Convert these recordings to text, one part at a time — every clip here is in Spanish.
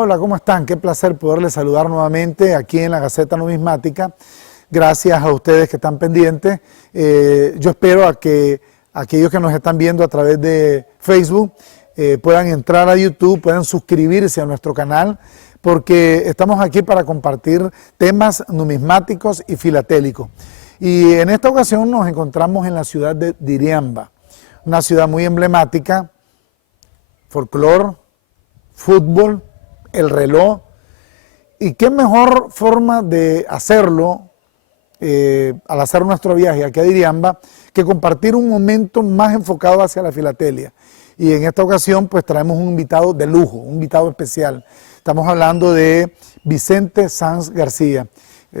Hola, ¿cómo están? Qué placer poderles saludar nuevamente aquí en la Gaceta Numismática. Gracias a ustedes que están pendientes. Yo espero a que aquellos que nos están viendo a través de Facebook puedan entrar a YouTube, puedan suscribirse a nuestro canal, porque estamos aquí para compartir temas numismáticos y filatélicos. Y en esta ocasión nos encontramos en la ciudad de Diriamba, una ciudad muy emblemática, folclor, fútbol, el reloj, y qué mejor forma de hacerlo al hacer nuestro viaje aquí a Diriamba que compartir un momento más enfocado hacia la filatelia. Y en esta ocasión pues traemos un invitado de lujo, un invitado especial. Estamos hablando de Vicente Sanz García,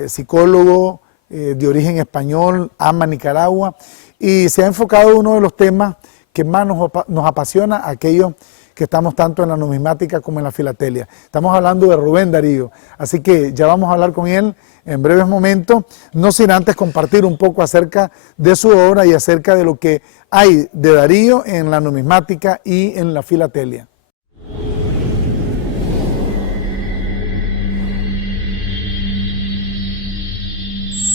psicólogo de origen español, ama Nicaragua, y se ha enfocado en uno de los temas que más nos apasiona a aquellos que estamos tanto en la numismática como en la filatelia. Estamos hablando de Rubén Darío, así que ya vamos a hablar con él en breves momentos, no sin antes compartir un poco acerca de su obra y acerca de lo que hay de Darío en la numismática y en la filatelia.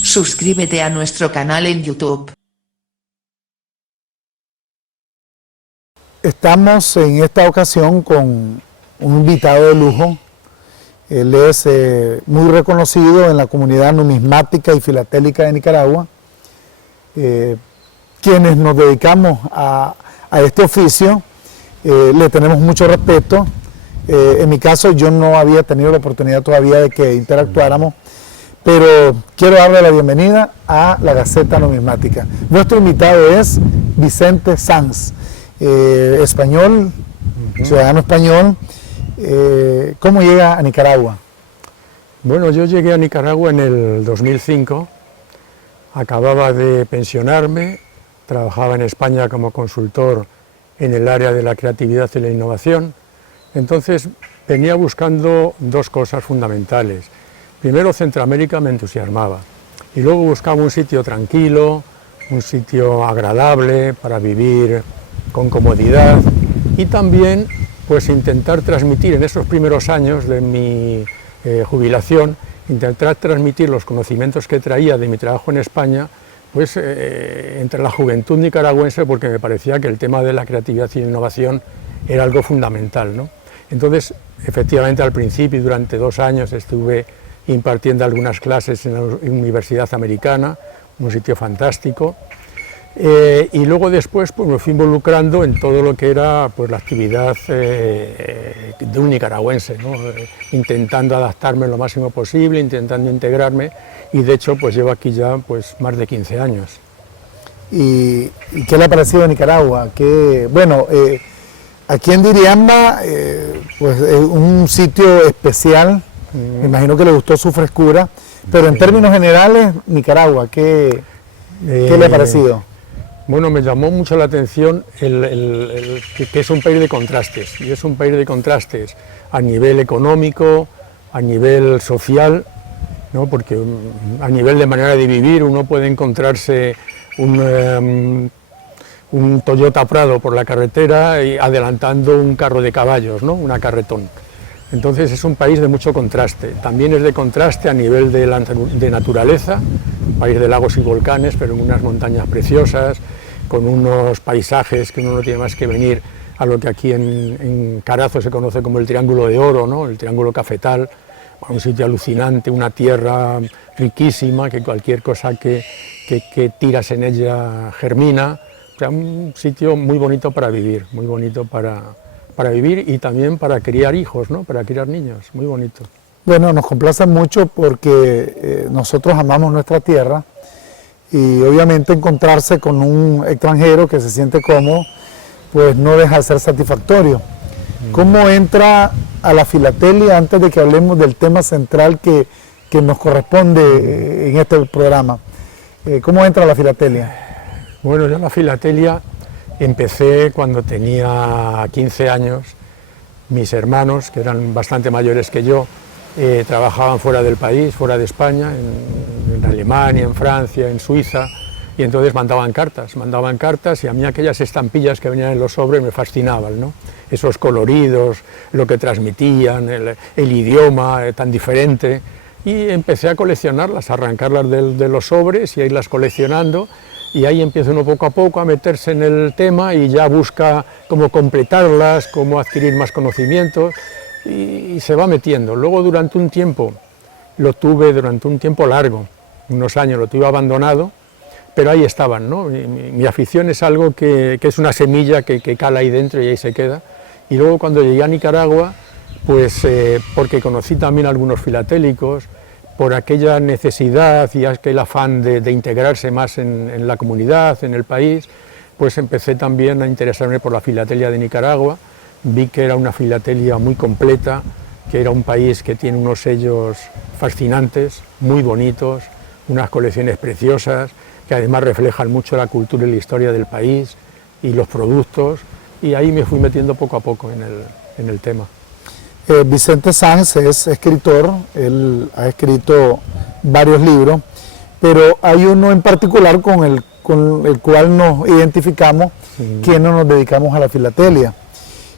Suscríbete a nuestro canal en YouTube. Estamos en esta ocasión con un invitado de lujo. Él es muy reconocido en la comunidad numismática y filatélica de Nicaragua. Quienes nos dedicamos a este oficio le tenemos mucho respeto. En mi caso yo no había tenido la oportunidad todavía de que interactuáramos, pero quiero darle la bienvenida a la Gaceta Numismática. Nuestro invitado es Vicente Sanz. Español, ciudadano español. ¿Cómo llega a Nicaragua? Bueno, yo llegué a Nicaragua en el 2005, acababa de pensionarme, trabajaba en España como consultor en el área de la creatividad y la innovación, entonces venía buscando dos cosas fundamentales. Primero, Centroamérica me entusiasmaba, y luego buscaba un sitio tranquilo, un sitio agradable para vivir con comodidad, y también pues intentar transmitir en esos primeros años de mi jubilación, intentar transmitir los conocimientos que traía de mi trabajo en España, pues entre la juventud nicaragüense, porque me parecía que el tema de la creatividad y la innovación era algo fundamental, ¿no? Entonces, efectivamente, al principio, durante 2 años, estuve impartiendo algunas clases en la Universidad Americana, un sitio fantástico. Y luego después pues, me fui involucrando en todo lo que era pues, la actividad de un nicaragüense, ¿no? Intentando adaptarme lo máximo posible, intentando integrarme, y de hecho pues llevo aquí ya pues, más de 15 años. ¿Y qué le ha parecido a Nicaragua? Que, bueno, aquí en Diriamba pues, es un sitio especial, me imagino que le gustó su frescura, pero en términos generales, Nicaragua, ¿qué le ha parecido? Bueno, me llamó mucho la atención que es un país de contrastes, y es un país de contrastes a nivel económico, a nivel social, ¿no? Porque a nivel de manera de vivir uno puede encontrarse un Toyota Prado por la carretera y adelantando un carro de caballos, ¿no? Una carretón. Entonces es un país de mucho contraste, también es de contraste a nivel de naturaleza, país de lagos y volcanes, pero en unas montañas preciosas, con unos paisajes que uno no tiene más que venir a lo que aquí en Carazo se conoce como el Triángulo de Oro, ¿no? El Triángulo Cafetal, un sitio alucinante, una tierra riquísima, que cualquier cosa que tiras en ella germina, o sea, un sitio muy bonito para vivir, muy bonito para vivir y también para criar hijos, ¿no? Para criar niños, muy bonito. Bueno, nos complace mucho porque nosotros amamos nuestra tierra y obviamente encontrarse con un extranjero que se siente cómodo, pues no deja de ser satisfactorio. ¿Cómo entra a la filatelia antes de que hablemos del tema central que nos corresponde en este programa. ¿Cómo entra la filatelia? Bueno, yo la filatelia empecé cuando tenía 15 años. Mis hermanos, que eran bastante mayores que yo, trabajaban fuera del país, fuera de España, en Alemania, en Francia, en Suiza, y entonces mandaban cartas y a mí aquellas estampillas que venían en los sobres me fascinaban, ¿no? Esos coloridos, lo que transmitían, el idioma tan diferente, y empecé a coleccionarlas, a arrancarlas de los sobres y a irlas coleccionando, y ahí empieza uno poco a poco a meterse en el tema y ya busca cómo completarlas, cómo adquirir más conocimientos, y se va metiendo. Luego durante un tiempo, durante un tiempo largo, unos años lo tuve abandonado, pero ahí estaban, ¿no? Mi afición es algo que es una semilla que cala ahí dentro y ahí se queda. Y luego cuando llegué a Nicaragua, pues porque conocí también algunos filatélicos, por aquella necesidad y aquel afán de integrarse más en la comunidad, en el país, pues empecé también a interesarme por la filatelia de Nicaragua. Vi que era una filatelia muy completa, que era un país que tiene unos sellos fascinantes, muy bonitos, unas colecciones preciosas, que además reflejan mucho la cultura y la historia del país y los productos, y ahí me fui metiendo poco a poco en el tema. Vicente Sanz es escritor, él ha escrito varios libros, pero hay uno en particular con el cual nos identificamos, quienes nos dedicamos a la filatelia,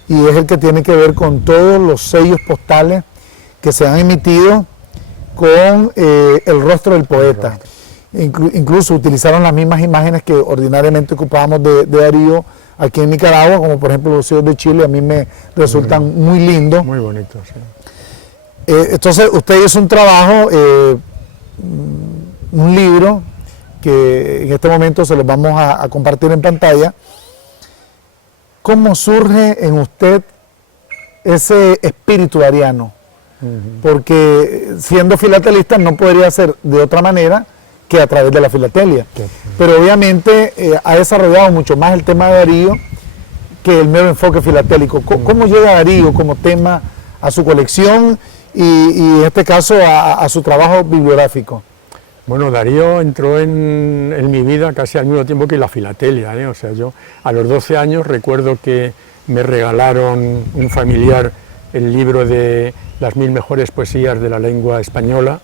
y es el que tiene que ver con todos los sellos postales que se han emitido con el rostro del poeta. Incluso utilizaron las mismas imágenes que ordinariamente ocupábamos de Darío aquí en Nicaragua, como por ejemplo los sellos de Chile, a mí me resultan muy lindos. Muy bonitos, sí. Entonces usted hizo un trabajo, un libro, que en este momento se los vamos a compartir en pantalla. ¿Cómo surge en usted ese espíritu ariano? Porque siendo filatelista no podría ser de otra manera que a través de la filatelia. Pero obviamente ha desarrollado mucho más el tema de Darío que el mero enfoque filatélico. ¿Cómo llega Darío como tema a su colección y en este caso a su trabajo bibliográfico? Bueno, Darío entró en mi vida casi al mismo tiempo que la filatelia, ¿eh? O sea, yo a los 12 años recuerdo que me regalaron un familiar el libro de las 1000 mejores poesías de la lengua española,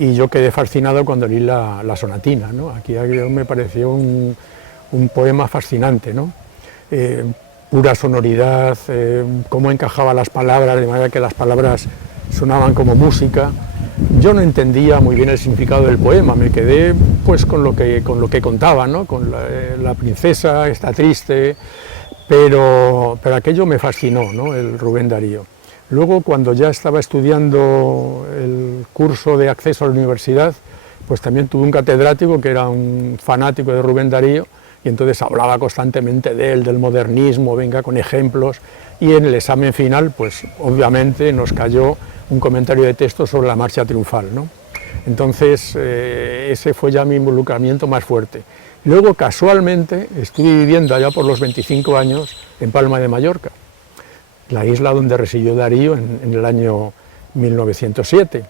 y yo quedé fascinado cuando leí la sonatina, ¿no? Aquí me pareció un poema fascinante, ¿no? Pura sonoridad, cómo encajaba las palabras, de manera que las palabras sonaban como música. Yo no entendía muy bien el significado del poema, me quedé pues con lo que contaba, ¿no? Con la princesa está triste, pero aquello me fascinó, ¿no? El Rubén Darío. Luego, cuando ya estaba estudiando el curso de acceso a la universidad, pues también tuve un catedrático que era un fanático de Rubén Darío, y entonces hablaba constantemente de él, del modernismo, venga con ejemplos, y en el examen final, pues obviamente nos cayó un comentario de texto sobre la marcha triunfal, ¿no? Entonces ese fue ya mi involucramiento más fuerte. Luego, casualmente, estuve viviendo allá por los 25 años en Palma de Mallorca, la isla donde residió Darío en el año 1907,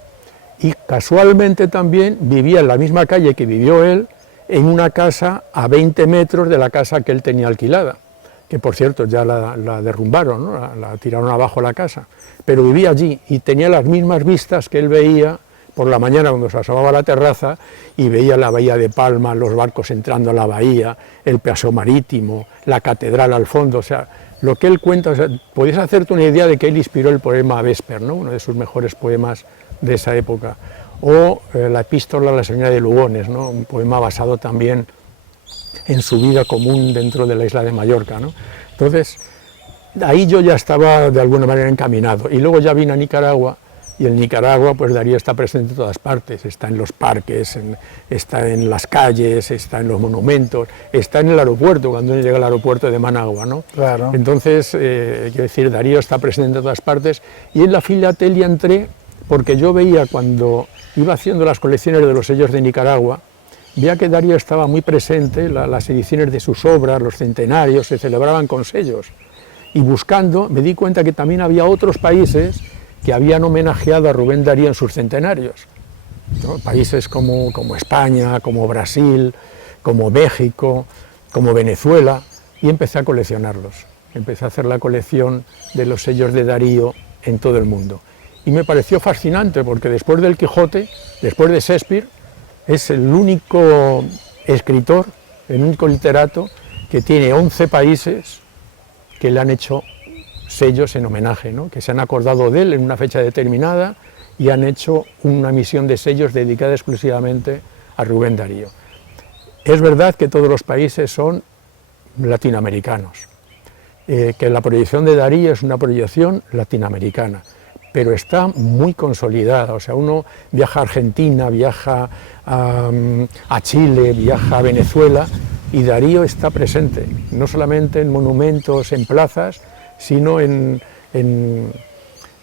y casualmente también vivía en la misma calle que vivió él, en una casa a 20 metros de la casa que él tenía alquilada, que por cierto ya la derrumbaron, ¿no? la tiraron abajo la casa, pero vivía allí y tenía las mismas vistas que él veía por la mañana cuando se asomaba a la terraza y veía la bahía de Palma, los barcos entrando a la bahía, el paseo marítimo, la catedral al fondo, o sea, lo que él cuenta, o sea, podéis hacerte una idea de que él inspiró el poema Vesper, ¿no? Uno de sus mejores poemas de esa época, o la epístola a la señora de Lugones, ¿no? Un poema basado también en su vida común dentro de la isla de Mallorca, ¿no? Entonces, ahí yo ya estaba de alguna manera encaminado, y luego ya vine a Nicaragua, y en Nicaragua pues Darío está presente en todas partes, está en los parques, está en las calles, está en los monumentos, está en el aeropuerto, cuando uno llega al aeropuerto de Managua, ¿no? Claro. Entonces, quiero decir, Darío está presente en todas partes, y en la filatelia entré porque yo veía cuando iba haciendo las colecciones de los sellos de Nicaragua, veía que Darío estaba muy presente, las ediciones de sus obras, los centenarios, se celebraban con sellos, y buscando me di cuenta que también había otros países que habían homenajeado a Rubén Darío en sus centenarios, ¿no? Países como España, como Brasil, como México, como Venezuela, y empecé a coleccionarlos. Empecé a hacer la colección de los sellos de Darío en todo el mundo. Y me pareció fascinante porque después del Quijote, después de Shakespeare, es el único escritor, el único literato que tiene 11 países que le han hecho sellos en homenaje, ¿no? Que se han acordado de él en una fecha determinada y han hecho una emisión de sellos dedicada exclusivamente a Rubén Darío. Es verdad que todos los países son latinoamericanos, que la proyección de Darío es una proyección latinoamericana, pero está muy consolidada. O sea, uno viaja a Argentina, viaja a Chile, viaja a Venezuela, y Darío está presente, no solamente en monumentos, en plazas, sino en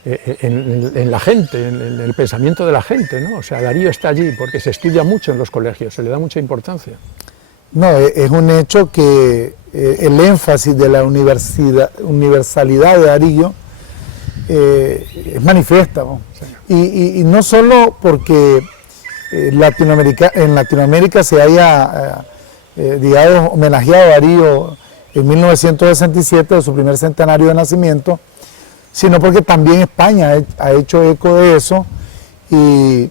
la gente, en el pensamiento de la gente, ¿no? O sea, Darío está allí porque se estudia mucho en los colegios, se le da mucha importancia. No, es un hecho que el énfasis de la universalidad de Darío es manifiesta, ¿no? Sí. Y no solo porque en Latinoamérica se haya, digamos, homenajeado a Darío en 1967, de su primer centenario de nacimiento, sino porque también España ha hecho eco de eso, y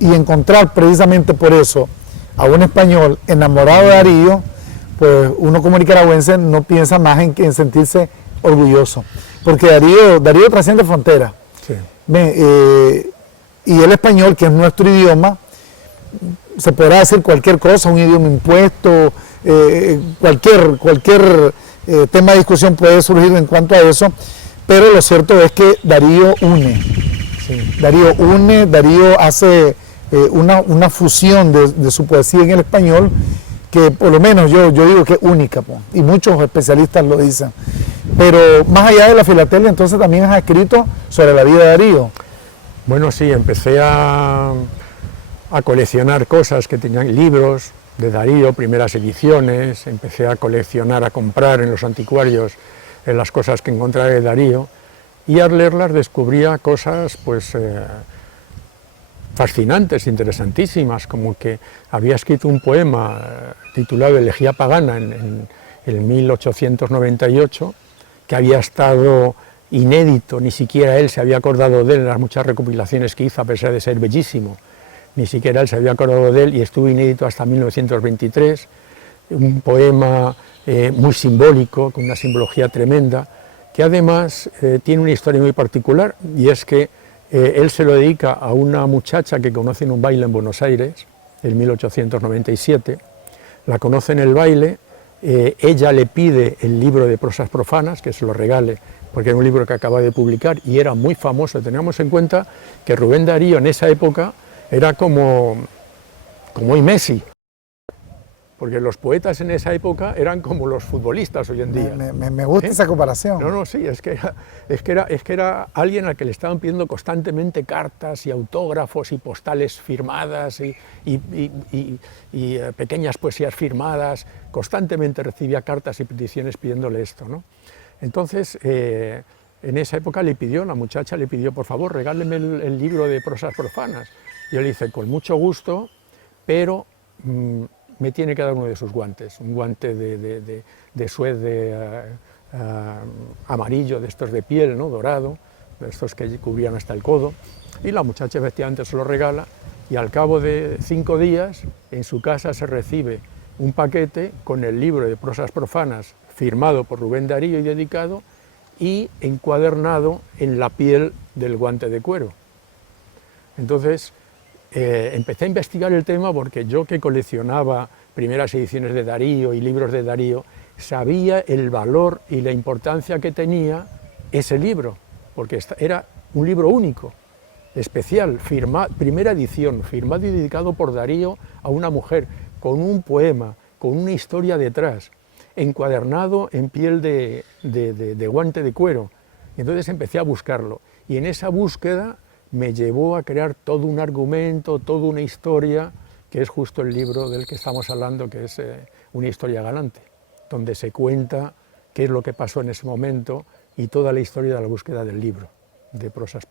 encontrar precisamente por eso a un español enamorado de Darío, pues uno como nicaragüense no piensa más en sentirse orgulloso, porque Darío trasciende fronteras. Sí. Y el español, que es nuestro idioma, se podrá decir cualquier cosa, un idioma impuesto, cualquier tema de discusión puede surgir en cuanto a eso, pero lo cierto es que Darío une. Sí. Darío hace una fusión de su poesía en el español que por lo menos yo digo que es única, y muchos especialistas lo dicen. Pero más allá de la filatelia, entonces también has escrito sobre la vida de Darío. Bueno, sí, empecé a coleccionar cosas que tenían libros de Darío, primeras ediciones, empecé a coleccionar, a comprar en los anticuarios las cosas que encontraba de Darío, y al leerlas descubría cosas pues fascinantes, interesantísimas, como que había escrito un poema titulado Elegía Pagana en 1898, que había estado inédito, ni siquiera él se había acordado de él en las muchas recopilaciones que hizo, a pesar de ser bellísimo, ni siquiera él se había acordado de él, y estuvo inédito hasta 1923, un poema muy simbólico, con una simbología tremenda, que además tiene una historia muy particular, y es que él se lo dedica a una muchacha que conoce en un baile en Buenos Aires, en 1897, la conoce en el baile, ella le pide el libro de prosas profanas, que se lo regale, porque era un libro que acaba de publicar y era muy famoso. Tengamos en cuenta que Rubén Darío en esa época era como hoy Messi, porque los poetas en esa época eran como los futbolistas hoy en día. Me gusta esa comparación. No, sí, es que era alguien al que le estaban pidiendo constantemente cartas y autógrafos y postales firmadas y pequeñas poesías firmadas, constantemente recibía cartas y peticiones pidiéndole esto, ¿no? Entonces, en esa época la muchacha le pidió, por favor, regáleme el libro de prosas profanas. Y él dice, con mucho gusto, pero me tiene que dar uno de sus guantes, un guante de suede amarillo, de estos de piel, ¿no? Dorado, de estos que cubrían hasta el codo, y la muchacha efectivamente se lo regala, y al cabo de 5 días en su casa se recibe un paquete con el libro de prosas profanas firmado por Rubén Darío y dedicado, y encuadernado en la piel del guante de cuero. Entonces, empecé a investigar el tema porque yo, que coleccionaba primeras ediciones de Darío y libros de Darío, sabía el valor y la importancia que tenía ese libro, porque era un libro único, especial, primera edición, firmado y dedicado por Darío a una mujer, con un poema, con una historia detrás, encuadernado en piel de guante de cuero. Y entonces empecé a buscarlo, y en esa búsqueda me llevó a crear todo un argumento, toda una historia, que es justo el libro del que estamos hablando, que es Una historia galante, donde se cuenta qué es lo que pasó en ese momento y toda la historia de la búsqueda del libro. de prosas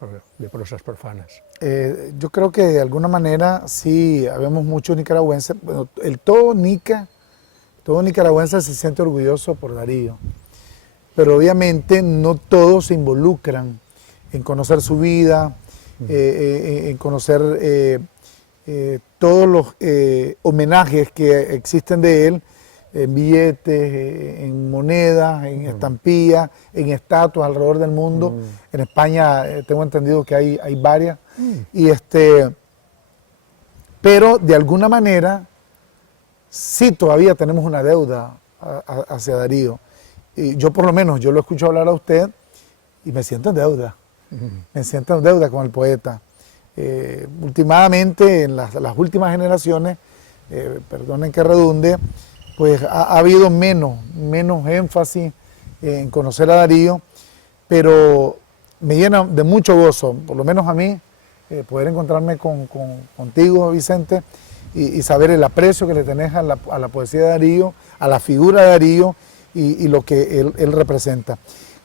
profanas. Yo creo que de alguna manera sí, habemos muchos nicaragüenses, bueno, todo nicaragüense se siente orgulloso por Darío, pero obviamente no todos se involucran en conocer su vida, en conocer todos los homenajes que existen de él, en billetes, en monedas, en estampillas, en estatuas alrededor del mundo. En España tengo entendido que hay varias. Pero de alguna manera sí todavía tenemos una deuda hacia Darío. Y yo por lo menos, yo lo escucho hablar a usted y me siento en deuda. Me siento en deuda con el poeta. Últimamente, en las últimas generaciones, perdonen que redunde, pues ha habido menos énfasis en conocer a Darío, pero me llena de mucho gozo, por lo menos a mí, poder encontrarme contigo, Vicente, y saber el aprecio que le tenés a la poesía de Darío, a la figura de Darío y lo que él representa.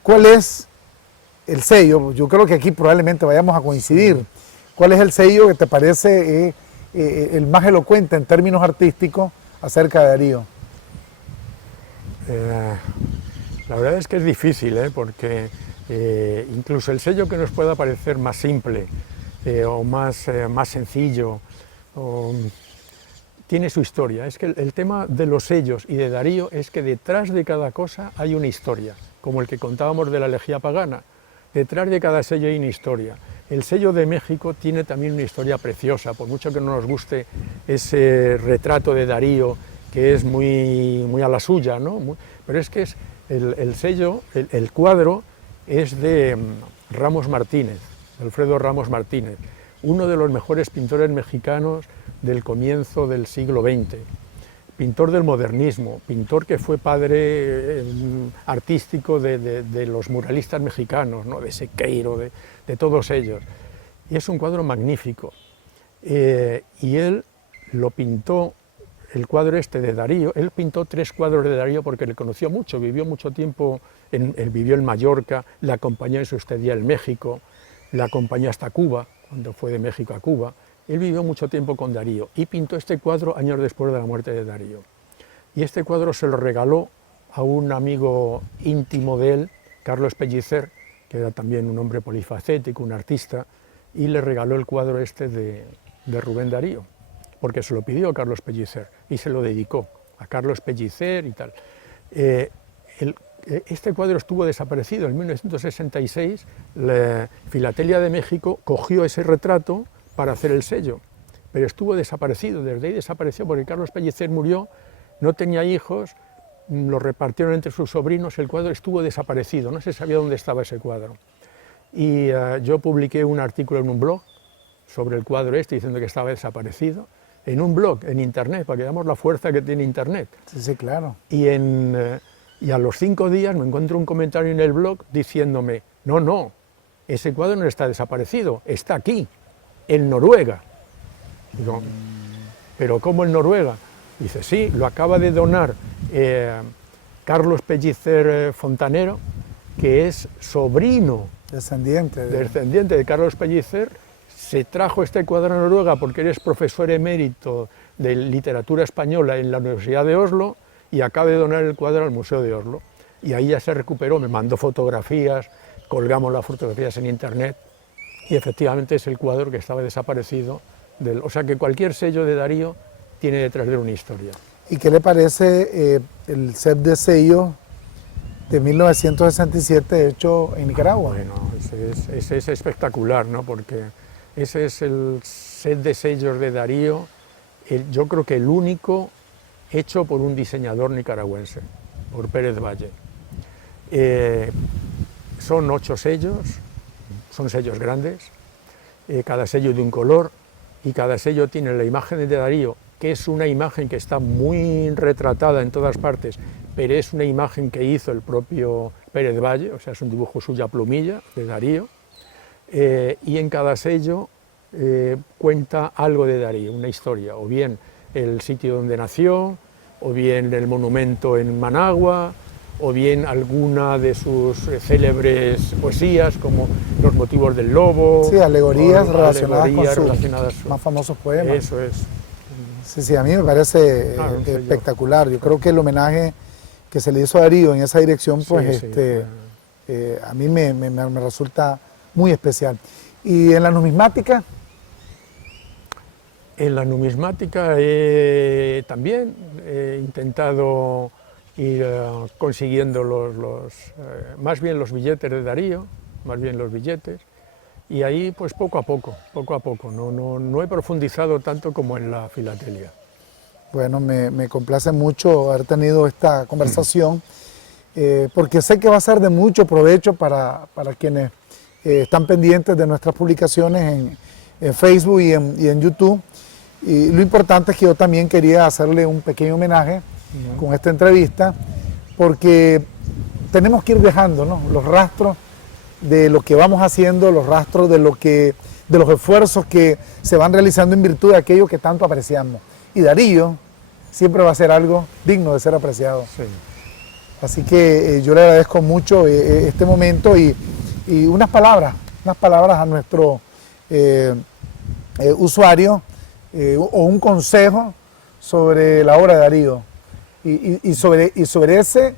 ¿Cuál es el sello? Yo creo que aquí probablemente vayamos a coincidir. ¿Cuál es el sello que te parece el más elocuente en términos artísticos acerca de Darío? La verdad es que es difícil, porque incluso el sello que nos pueda parecer más simple o más sencillo tiene su historia. Es que el tema de los sellos y de Darío es que detrás de cada cosa hay una historia, como el que contábamos de la elegía pagana. Detrás de cada sello hay una historia. El sello de México tiene también una historia preciosa, por mucho que no nos guste ese retrato de Darío, que es muy a la suya, ¿no? Pero es que es el sello, el cuadro es de Ramos Martínez, Alfredo Ramos Martínez, uno de los mejores pintores mexicanos del comienzo del siglo XX, pintor del modernismo, pintor que fue padre artístico de los muralistas mexicanos, ¿no? De Sequeiro, de todos ellos. Y es un cuadro magnífico. Y él lo pintó, el cuadro este de Darío, él pintó 3 cuadros de Darío porque le conoció mucho, vivió mucho tiempo, él vivió en Mallorca, le acompañó en su estadía en México, le acompañó hasta Cuba, cuando fue de México a Cuba. Él vivió mucho tiempo con Darío y pintó este cuadro años después de la muerte de Darío. Y este cuadro se lo regaló a un amigo íntimo de él, Carlos Pellicer, que era también un hombre polifacético, un artista, y le regaló el cuadro este de Rubén Darío, porque se lo pidió a Carlos Pellicer y se lo dedicó a Carlos Pellicer y tal. Este cuadro estuvo desaparecido en 1966, la Filatelia de México cogió ese retrato para hacer el sello, pero estuvo desaparecido, desde ahí desapareció porque Carlos Pellicer murió, no tenía hijos, lo repartieron entre sus sobrinos, el cuadro estuvo desaparecido, no se sabía dónde estaba ese cuadro. Y yo publiqué un artículo en un blog sobre el cuadro este diciendo que estaba desaparecido, en un blog, en internet, para que veamos la fuerza que tiene internet. Sí, sí, claro. Y a los 5 días me encuentro un comentario en el blog diciéndome, no, ese cuadro no está desaparecido, está aquí, en Noruega. Digo, ¿pero cómo en Noruega? Dice, sí, lo acaba de donar Carlos Pellicer Fontanero, que es sobrino, descendiente de Carlos Pellicer, se trajo este cuadro a Noruega porque eres profesor emérito de literatura española en la Universidad de Oslo y acaba de donar el cuadro al Museo de Oslo. Y ahí ya se recuperó, me mandó fotografías, colgamos las fotografías en internet y efectivamente es el cuadro que estaba desaparecido. O sea que cualquier sello de Darío tiene detrás de él una historia. ¿Y qué le parece el set de sellos de 1967 hecho en Nicaragua? Bueno, ese es espectacular, ¿no? Porque ese es el set de sellos de Darío, yo creo que el único hecho por un diseñador nicaragüense, por Pérez Valle. Son 8 sellos, son sellos grandes, cada sello de un color, y cada sello tiene la imagen de Darío, que es una imagen que está muy retratada en todas partes, pero es una imagen que hizo el propio Pérez Valle, o sea, es un dibujo suyo a plumilla de Darío, y en cada sello cuenta algo de Darío, una historia, o bien el sitio donde nació, o bien el monumento en Managua, o bien alguna de sus célebres poesías, como los motivos del lobo. Sí, alegorías o relacionadas alegorías con sus relacionadas más famosos poemas. Eso es. Sí, sí, a mí me parece Ah, no sé yo. espectacular. Yo creo que el homenaje que se le hizo a Darío en esa dirección, pues Sí, a mí me resulta muy especial. ¿Y en la numismática? En la numismática también he intentado ir consiguiendo más bien los billetes de Darío, más bien los billetes, y ahí pues poco a poco, no he profundizado tanto como en la filatelia. Bueno, me complace mucho haber tenido esta conversación, porque sé que va a ser de mucho provecho para quienes están pendientes de nuestras publicaciones en Facebook y en YouTube. Y lo importante es que yo también quería hacerle un pequeño homenaje con esta entrevista, porque tenemos que ir dejando, ¿no?, los rastros de lo que vamos haciendo, los rastros de los esfuerzos que se van realizando en virtud de aquello que tanto apreciamos. Y Darío siempre va a ser algo digno de ser apreciado. Sí. Así que yo le agradezco mucho este momento y unas palabras a nuestro usuario, o un consejo sobre la obra de Darío y sobre ese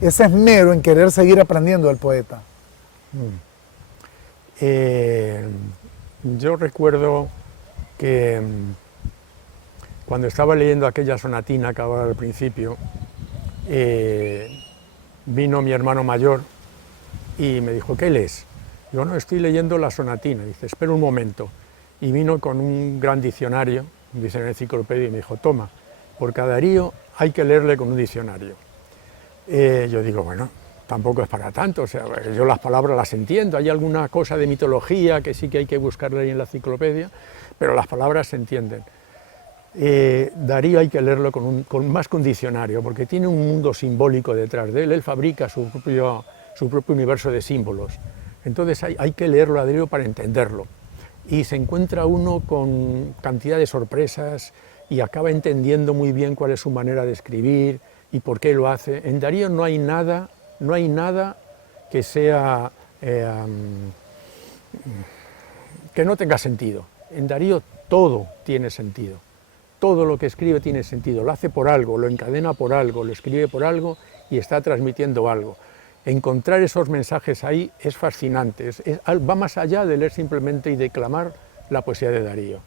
esmero en querer seguir aprendiendo del poeta. Yo recuerdo que cuando estaba leyendo aquella sonatina que hablaba al principio, vino mi hermano mayor y me dijo: ¿qué lees? Yo: no, estoy leyendo la sonatina. Dice: espera un momento. Y vino con un gran diccionario, un diccionario enciclopedia, y me dijo: toma, porque a Darío hay que leerle con un diccionario. Yo digo: bueno, tampoco es para tanto, o sea, yo las palabras las entiendo, hay alguna cosa de mitología que sí que hay que buscarle ahí en la enciclopedia, pero las palabras se entienden. Darío hay que leerlo más que un diccionario, porque tiene un mundo simbólico detrás de él, él fabrica su propio universo de símbolos. Entonces hay que leerlo a Darío para entenderlo. Y se encuentra uno con cantidad de sorpresas y acaba entendiendo muy bien cuál es su manera de escribir y por qué lo hace. En Darío no hay nada que sea que no tenga sentido. En Darío todo tiene sentido. Todo lo que escribe tiene sentido. Lo hace por algo, lo encadena por algo, lo escribe por algo y está transmitiendo algo. Encontrar esos mensajes ahí es fascinante, va más allá de leer simplemente y declamar la poesía de Darío.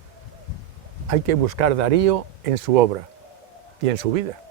Hay que buscar Darío en su obra y en su vida.